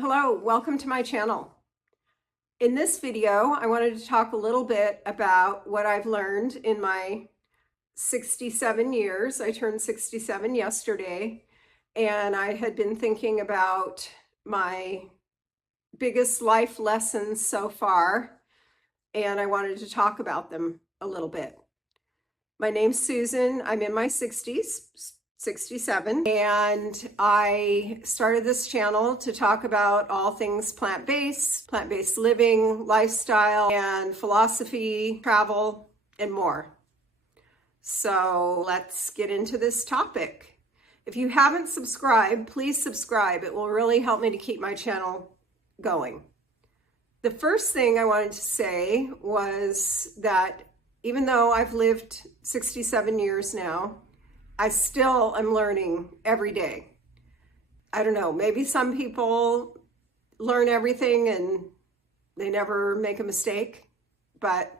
Hello, welcome to my channel. In this video, I wanted to talk a little bit about what I've learned in my 67 years. I turned 67 yesterday, and I had been thinking about my biggest life lessons so far, and I wanted to talk about them a little bit. My name's Susan. I'm in my 60s. 67, and I started this channel to talk about all things plant-based living, lifestyle, and philosophy, travel, and more. So let's get into this topic. If you haven't subscribed, please subscribe. It will really help me to keep my channel going. The first thing I wanted to say was that even though I've lived 67 years now, I still am learning every day. I don't know, maybe some people learn everything and they never make a mistake, but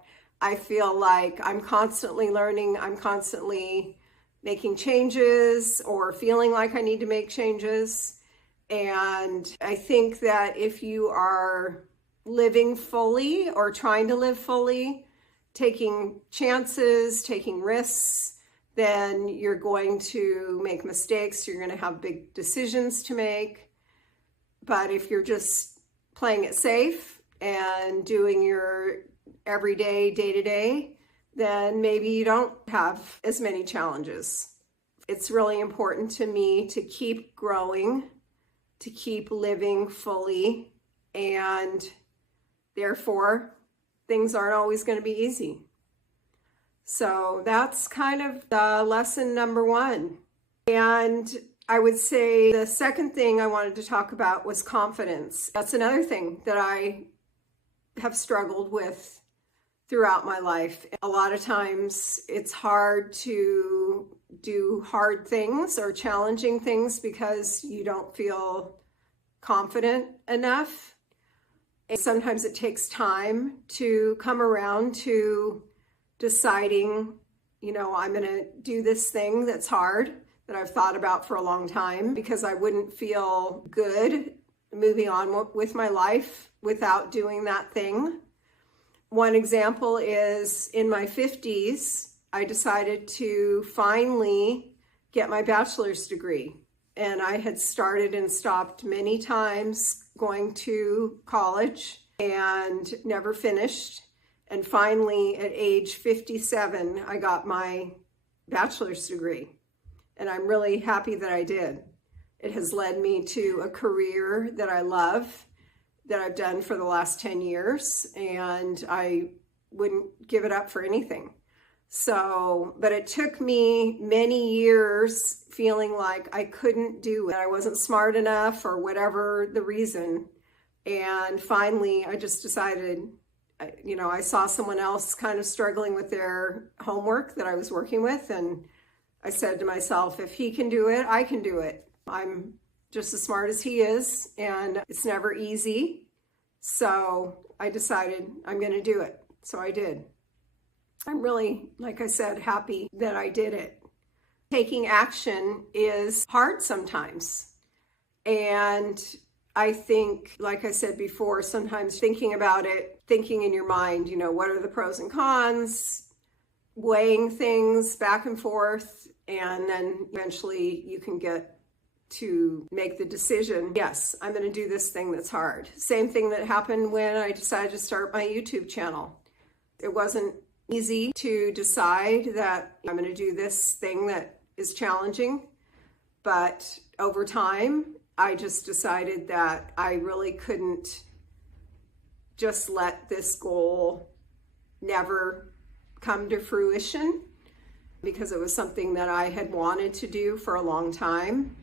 I feel like I'm constantly learning, I'm constantly making changes or feeling like I need to make changes. And I think that if you are living fully or trying to live fully, taking chances, taking risks, then you're going to make mistakes. You're going to have big decisions to make. But if you're just playing it safe and doing your everyday, day-to-day, then maybe you don't have as many challenges. It's really important to me to keep growing, to keep living fully, and therefore, things aren't always going to be easy. So that's kind of the lesson number one. And I would say the second thing I wanted to talk about was confidence. That's another thing that I have struggled with throughout my life. A lot of times it's hard to do hard things or challenging things because you don't feel confident enough. And sometimes it takes time to come around to deciding, I'm going to do this thing that's hard, that I've thought about for a long time, because I wouldn't feel good moving on with my life without doing that thing. One example is in my 50s, I decided to finally get my bachelor's degree. And I had started and stopped many times going to college and never finished. And finally, at age 57, I got my bachelor's degree. And I'm really happy that I did. It has led me to a career that I love, that I've done for the last 10 years, and I wouldn't give it up for anything. So, but it took me many years feeling like I couldn't do it. I wasn't smart enough or whatever the reason. And finally, I just decided, I saw someone else kind of struggling with their homework that I was working with, and I said to myself, if he can do it, I can do it. I'm just as smart as he is, and it's never easy. So I decided I'm going to do it. So I did. I'm really, like I said, happy that I did it. Taking action is hard sometimes. And I think, like I said before, sometimes thinking about it, thinking in your mind, what are the pros and cons, weighing things back and forth, and then eventually you can get to make the decision, yes, I'm going to do this thing that's hard. Same thing that happened when I decided to start my YouTube channel. It wasn't easy to decide that I'm going to do this thing that is challenging, but over time, I just decided that I really couldn't just let this goal never come to fruition, because it was something that I had wanted to do for a long time.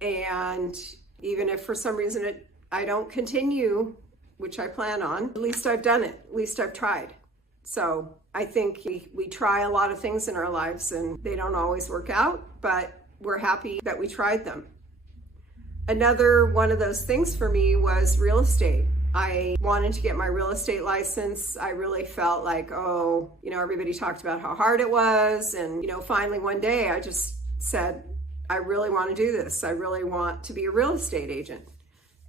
And even if for some reason I don't continue, which I plan on, at least I've done it, at least I've tried. So I think we try a lot of things in our lives and they don't always work out, but we're happy that we tried them. Another one of those things for me was real estate. I wanted to get my real estate license. I really felt like, everybody talked about how hard it was. And, finally one day I just said, I really want to do this. I really want to be a real estate agent.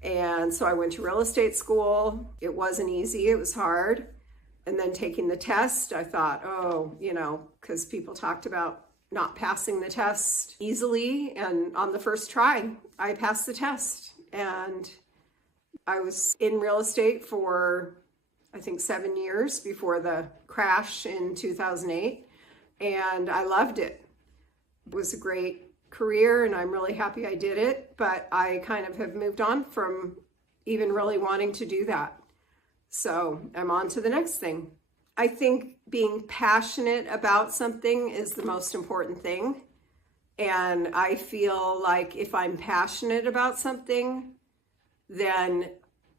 And so I went to real estate school. It wasn't easy, it was hard. And then taking the test, I thought, oh, because people talked about not passing the test easily. And on the first try, I passed the test. And I was in real estate for, I think, 7 years before the crash in 2008. And I loved it. It was a great career and I'm really happy I did it. But I kind of have moved on from even really wanting to do that. So I'm on to the next thing. I think being passionate about something is the most important thing. And I feel like if I'm passionate about something, then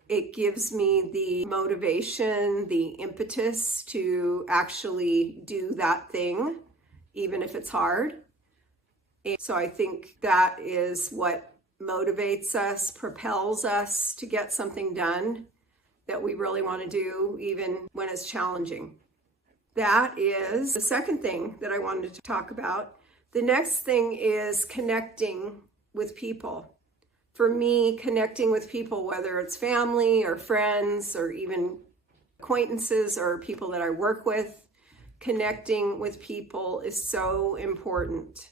it gives me the motivation, the impetus to actually do that thing, even if it's hard. And so I think that is what motivates us, propels us to get something done that we really want to do, even when it's challenging. That is the second thing that I wanted to talk about. The next thing is connecting with people. For me, connecting with people, whether it's family or friends or even acquaintances or people that I work with, connecting with people is so important.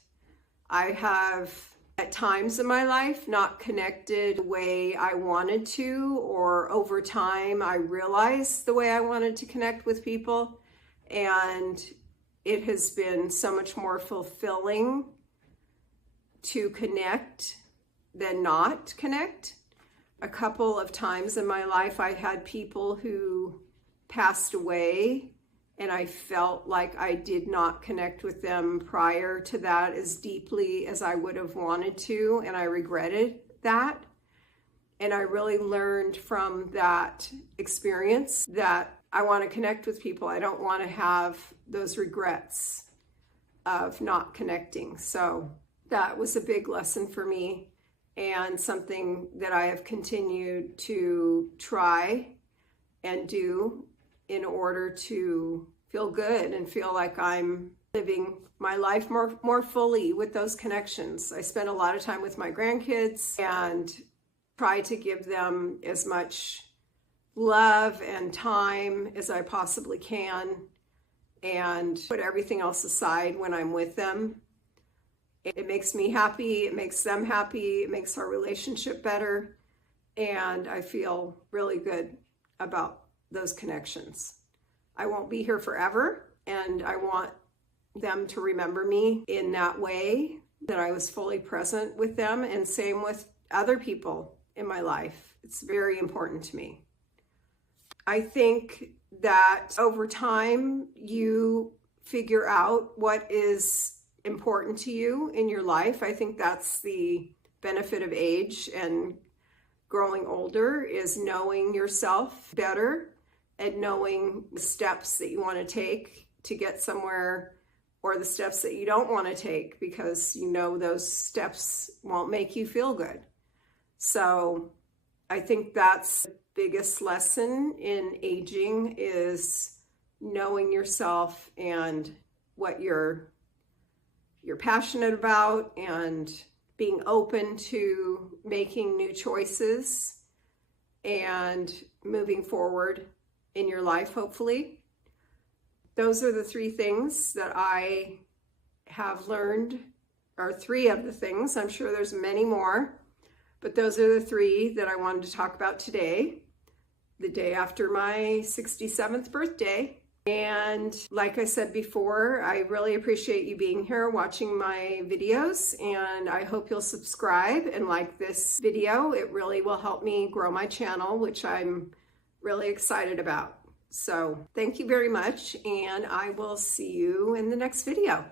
I have at times in my life not connected the way I wanted to, or over time I realized the way I wanted to connect with people, and it has been so much more fulfilling to connect than not connect. A couple of times in my life I had people who passed away and I felt like I did not connect with them prior to that as deeply as I would have wanted to, and I regretted that. And I really learned from that experience that I want to connect with people. I don't want to have those regrets of not connecting. So that was a big lesson for me and something that I have continued to try and do in order to feel good and feel like I'm living my life more fully with those connections. I spend a lot of time with my grandkids and try to give them as much love and time as I possibly can and put everything else aside when I'm with them. It makes me happy, it makes them happy, it makes our relationship better, and I feel really good about those connections. I won't be here forever, and I want them to remember me in that way, that I was fully present with them, and same with other people in my life. It's very important to me. I think that over time, you figure out what is important to you in your life. I think that's the benefit of age and growing older, is knowing yourself better and knowing the steps that you want to take to get somewhere, or the steps that you don't want to take because you know those steps won't make you feel good. So I think that's the biggest lesson in aging, is knowing yourself and what you're passionate about, and being open to making new choices and moving forward in your life, hopefully. Those are the three things that I have learned, or three of the things. I'm sure there's many more, but those are the three that I wanted to talk about today, the day after my 67th birthday. And like I said before, I really appreciate you being here watching my videos, and I hope you'll subscribe and like this video. It really will help me grow my channel, which I'm really excited about. So thank you very much, and I will see you in the next video.